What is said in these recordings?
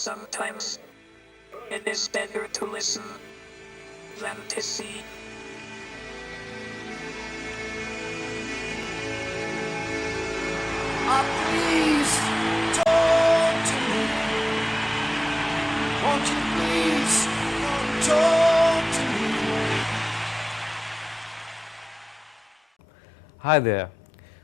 Sometimes it is better to listen than to see. Please talk to me. Won't you please talk to me? Hi there.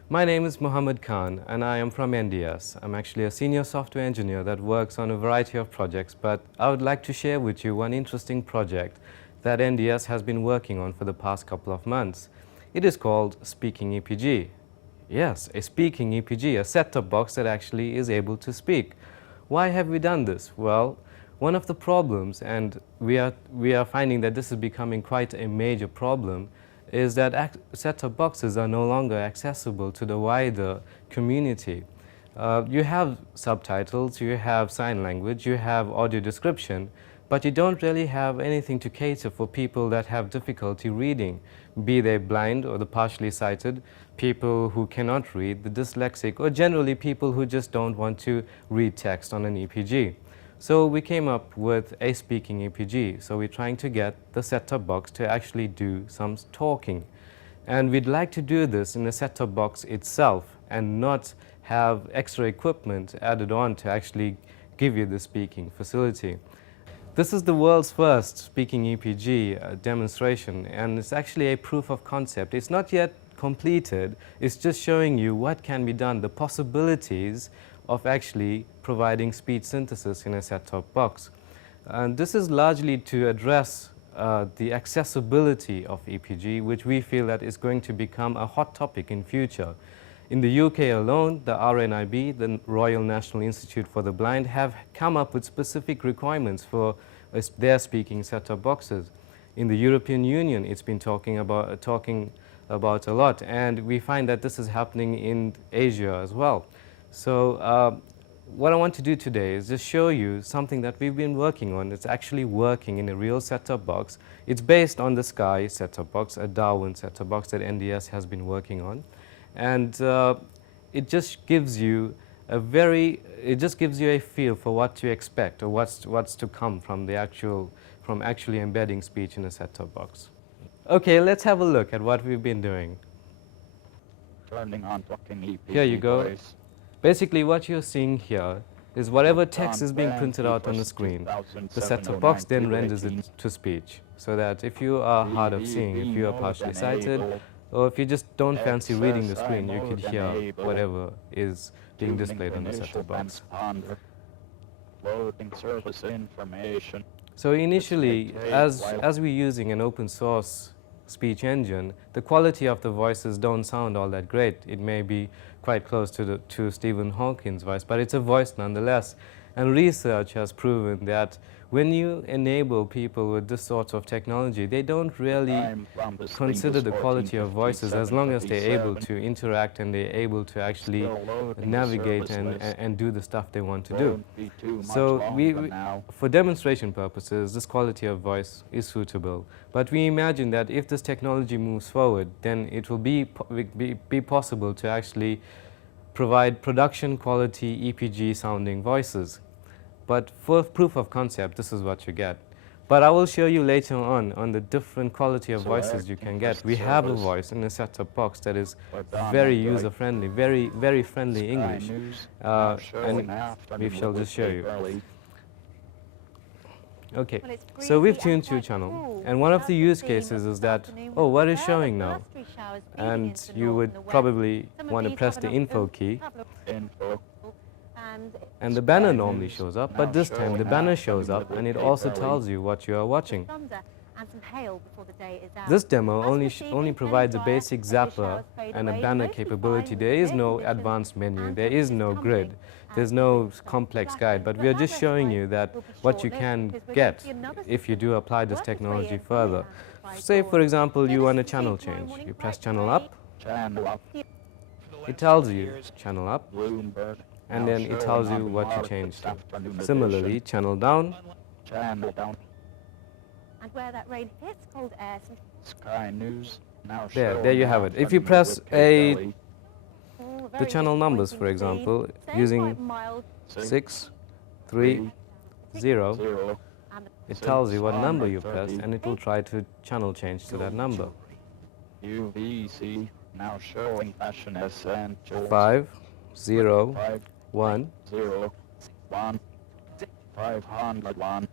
My name is Muhammad Khan and I am from NDS. I'm actually a senior software engineer that works on a variety of projects, but I would like to share with you one interesting project that NDS has been working on for the past couple of months. It is called Speaking EPG. Yes, a speaking EPG, a set-top box that actually is able to speak. Why have we done this? Well, one of the problems, and we are finding that this is becoming quite a major problem, is that set-top boxes are no longer accessible to the wider community. You have subtitles, you have sign language, you have audio description, but you don't really have anything to cater for people that have difficulty reading, be they blind or the partially sighted, people who cannot read, the dyslexic, or generally people who just don't want to read text on an EPG. So we came up with a speaking EPG. So we're trying to get the set-top box to actually do some talking. And we'd like to do this in the set-top box itself and not have extra equipment added on to actually give you the speaking facility. This is the world's first speaking EPG demonstration, and it's actually a proof of concept. It's not yet completed, it's just showing you what can be done, the possibilities of actually providing speech synthesis in a set-top box. And this is largely to address the accessibility of EPG, which we feel that is going to become a hot topic in future. In the UK alone, the RNIB, the Royal National Institute for the Blind, have come up with specific requirements for their speaking set-top boxes. In the European Union, it's been talking about a lot, and we find that this is happening in Asia as well. So what I want to do today is just show you something that we've been working on. It's actually working in a real set-top box. It's based on the Sky set-top box, a Darwin set-top box that NDS has been working on. And it just gives you a feel for what to expect or what's to come from actually embedding speech in a set-top box. Okay, let's have a look at what we've been doing. Turning on talking EPG Here you go. voice. Basically, what you're seeing here is whatever text is being printed out on the screen, the set-top box then renders it to speech. So that if you are hard of seeing, if you are partially sighted, or if you just don't fancy reading the screen, you could hear whatever is being displayed on the set-top box. Loading service information. So initially, as we're using an open source speech engine, the quality of the voices don't sound all that great. It may be quite close to Stephen Hawking's voice, but it's a voice nonetheless. And research has proven that when you enable people with this sort of technology, they don't really consider the quality of voices as long as they're able to interact and they're able to actually navigate and do the stuff they want to do. So for demonstration purposes, this quality of voice is suitable. But we imagine that if this technology moves forward, then it will be possible to actually provide production quality EPG sounding voices. But for proof of concept, this is what you get. But I will show you later on the different quality of voices you can get. We have a voice in a set-top box that is very user-friendly, very friendly English. And we shall just show you. Okay, so we've tuned to a channel, and one of the use cases is that, oh, what is showing now? And you would probably want to press the info key. And the banner normally shows up, but this time the banner shows up and it also tells you what you are watching. This demo only provides a basic zapper and a banner capability. There is no advanced menu, there is no grid, there's no complex guide, but we are just showing you that what you can get if you do apply this technology further. Say, for example, you want a channel change. You press channel up, it tells you channel up, and then it tells you what to change to. Similarly, channel down. And where that rain hits cold air. Sky News now there you have it. If you press the channel numbers, for example, using 6, 3, 0, 0, it tells you what number you 630. pressed, and it will try to channel change to that number. UVC now showing fashion essentials. 5, 0, 5, 1 0, 1, 501.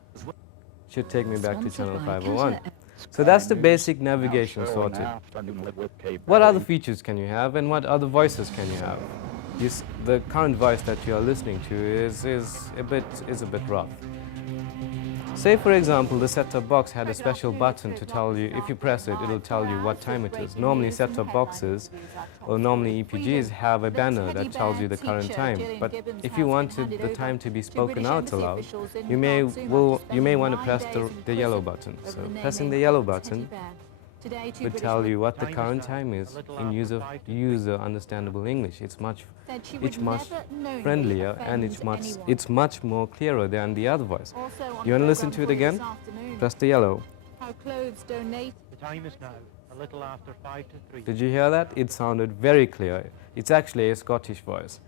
should take me back to channel Sponsored by 501. Qatar So that's the News basic now navigation showing sorted. afternoon with Cape What other Verde. features can you have, and what other voices can you have? The current voice that you are listening to is a bit rough. Say for example the set-top box had a special button to tell you, if you press it, it'll tell you what time it is. Normally set-top boxes or normally EPGs have a banner that tells you the current time. But if you wanted the time to be spoken out aloud, you may want to press the yellow button. So pressing the yellow button would tell you what the current time is in user understandable English. It's much friendlier, and it's much more clearer than the other voice. You want to listen to it again? Press the yellow. The time is now a little after 5 to 3. Did you hear that? It sounded very clear. It's actually a Scottish voice.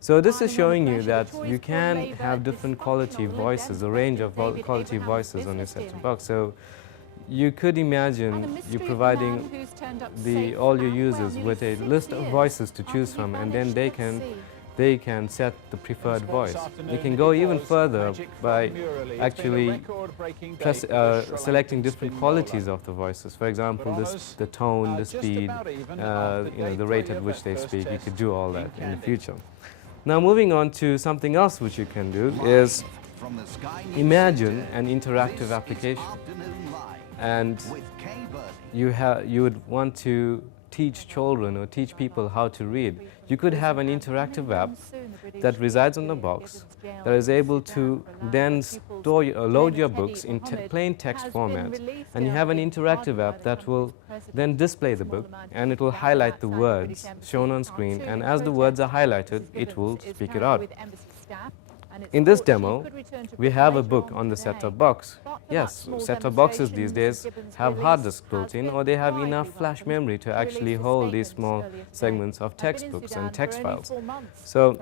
So this is showing you that you can have different quality voices, a range of quality voices on your set-top box. So you could imagine you providing all your users with a list of voices to choose from, and then they can set the preferred voice. You can go even further by actually selecting different qualities of the voices. For example, the tone, the speed, the rate at which they speak. You could do all that in the future. Now moving on to something else which you can do is imagine an interactive application. And you would want to teach children or teach people how to read. You could have an interactive app that resides on the box that is able to then load your books in plain text format. And you have an interactive app that will then display the book, and it will highlight the words shown on screen, and as the words are highlighted, it will speak it out. In this demo, we have a book on the set-top box. Yes, set-top boxes these days have hard disks built in, or they have enough flash memory to actually hold these small segments of textbooks and text files. So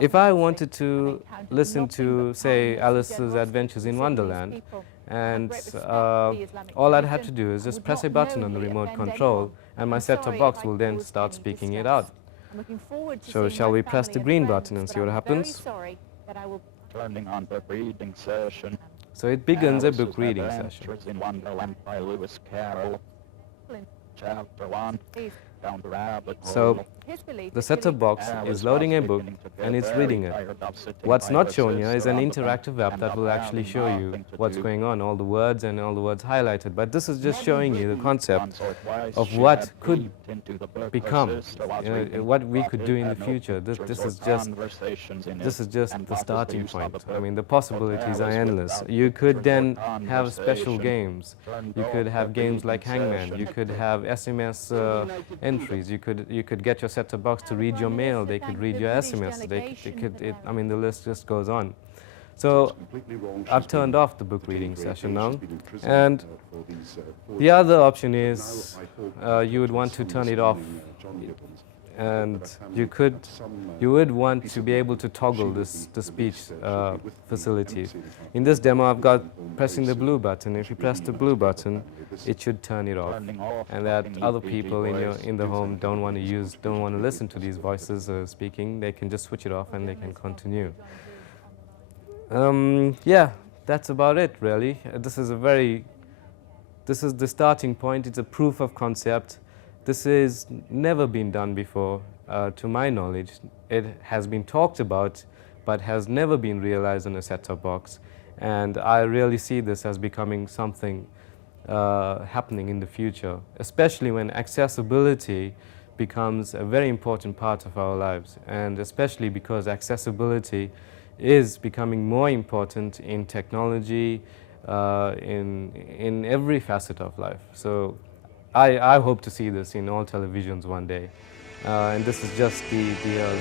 if I wanted to listen to, say, Alice's Adventures in Wonderland, and all I'd have to do is just press a button on the remote control, and my set-top box will then start speaking it out. So shall we press the green button and see what happens? Turning on the reading session. So it begins a Alice's book reading session. Adventures in Wonderland by Lewis Carroll. Chapter 1. Down the rabbit So hole. the set-top box is loading a book and it's reading it. What's not shown here is an interactive app that will actually show you what's going on, all the words and all the words highlighted. But this is just showing you the concept of what could become, what we could do in the future. This is just the starting point. I mean, the possibilities are endless. You could then have special games. You could have games like Hangman. You could have SMS entries. You could get your set-top box to read your mail. They could read your SMS. I mean, the list just goes on. So I've turned off the book reading session now, and the other option is you would want to turn it off, and you would want to be able to toggle the speech facility. In this demo, I've got pressing the blue button. If you press the blue button, it should turn it off, and that other people in the home don't want to listen to these voices speaking. They can just switch it off and they can continue. Yeah, that's about it really. This is the starting point. It's a proof of concept. This has never been done before, to my knowledge. It has been talked about, but has never been realized on a set-top box. And I really see this as becoming something happening in the future, especially when accessibility becomes a very important part of our lives, and especially because accessibility is becoming more important in technology, in every facet of life. So I hope to see this in all televisions one day, and this is just the beginning.